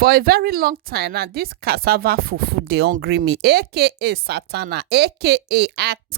For a very long time now, this cassava fufu dey hungry me, aka satana, aka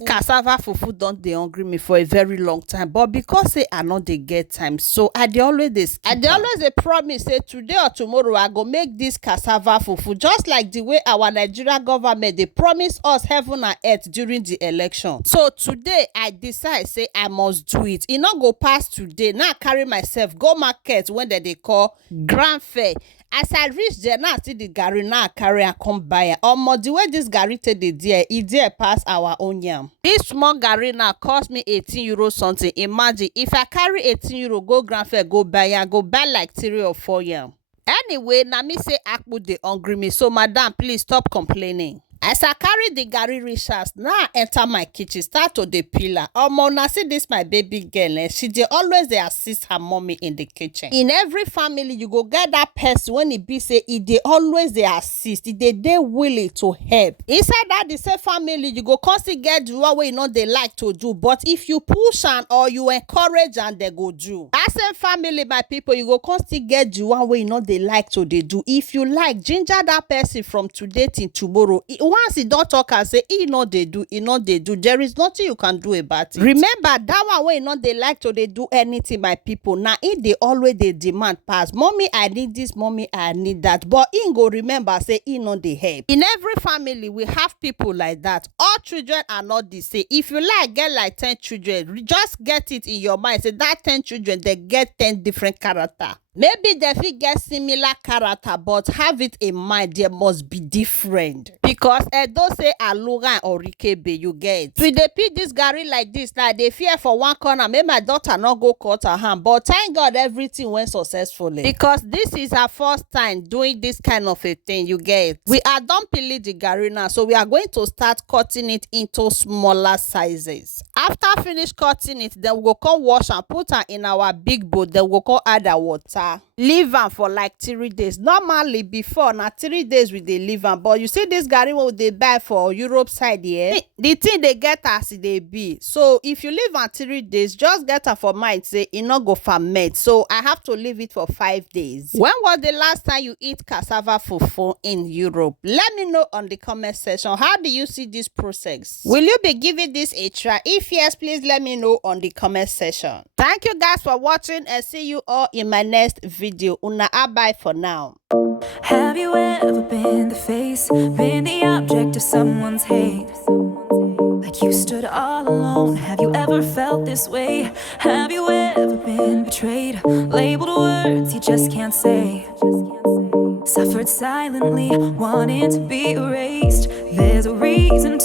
cassava fufu don dey hungry me for a very long time. But because say I no dey get time, so I dey always dey promise say today or tomorrow I go make this cassava fufu, just like the way our Nigerian government dey promise us heaven and earth during the election. So today I decide say I must do it. E no go pass today. Now I carry myself go market when dem dey call grand fair. As I reach there, now I see the garri, now I carry and come buy am. Omo, the way this garri take dey there, e there pass our own yam. This small garri now cost me 18 euro something. Imagine if I carry 18 euro go grand fair go buy am, go buy like 3 or 4 yam. Anyway, na me say akpu dey hungry me, so madam please stop complaining. As I carry the garri reach house, now I enter my kitchen, start to dey peel am. Omo, na see this my baby girl, she dey always dey assist her mommy in the kitchen. In every family, you go get that person when e be say e dey always dey assist, e dey willing to help. Inside that the same family, you go constantly get the one wey you no dey like to do, but if you push am or you encourage am, they go do. That same family, my people, you go constantly get the one wey you no dey like to dey do. If you like, ginger that person from today till tomorrow. Once he don't talk and say he no dey do, there is nothing you can do about it. Remember that one wey no dey like to dey do anything, my people. Now he dey always dey demand pass. Mommy, I need this, mommy, I need that. But he go remember say he no dey help. In every family, we have people like that. All children are not the same. If you like get like 10 children, just get it in your mind. Say that 10 children, they get 10 different character. Maybe they fit get similar character, but have it in mind, there must be different. Because Edo say Aluga or Rikebe, you get. We dey peel this garri like this now, they fear for one corner, make my daughter not go cut her hand. But thank God everything went successfully. Because this is her first time doing this kind of a thing, you get. We are done peeling the garri now, so we are going to start cutting it into smaller sizes. After finish cutting it, then we go come wash and put her in our big bowl, then we go come add the water. Leave am for like 3 days. Normally before na 3 days we dey leave am, but you see this garri wey we dey buy for Europe side here, the thing dey get as e dey be. So if you leave am 3 days, just get am for mind say e no go ferment. So I have to leave it for 5 days. When was the last time you eat cassava fufu in Europe? Let me know on the comment section. How do you see this process? Will you be giving this a try? If yes, please let me know on the comment section. Thank you guys for watching, and see you all in my next video. Una bye for now. Have you ever been the face, been the object of someone's hate? Like you stood all alone. Have you ever felt this way? Have you ever been betrayed, labeled words you just can't say? Suffered silently, wanting to be erased. There's a reason to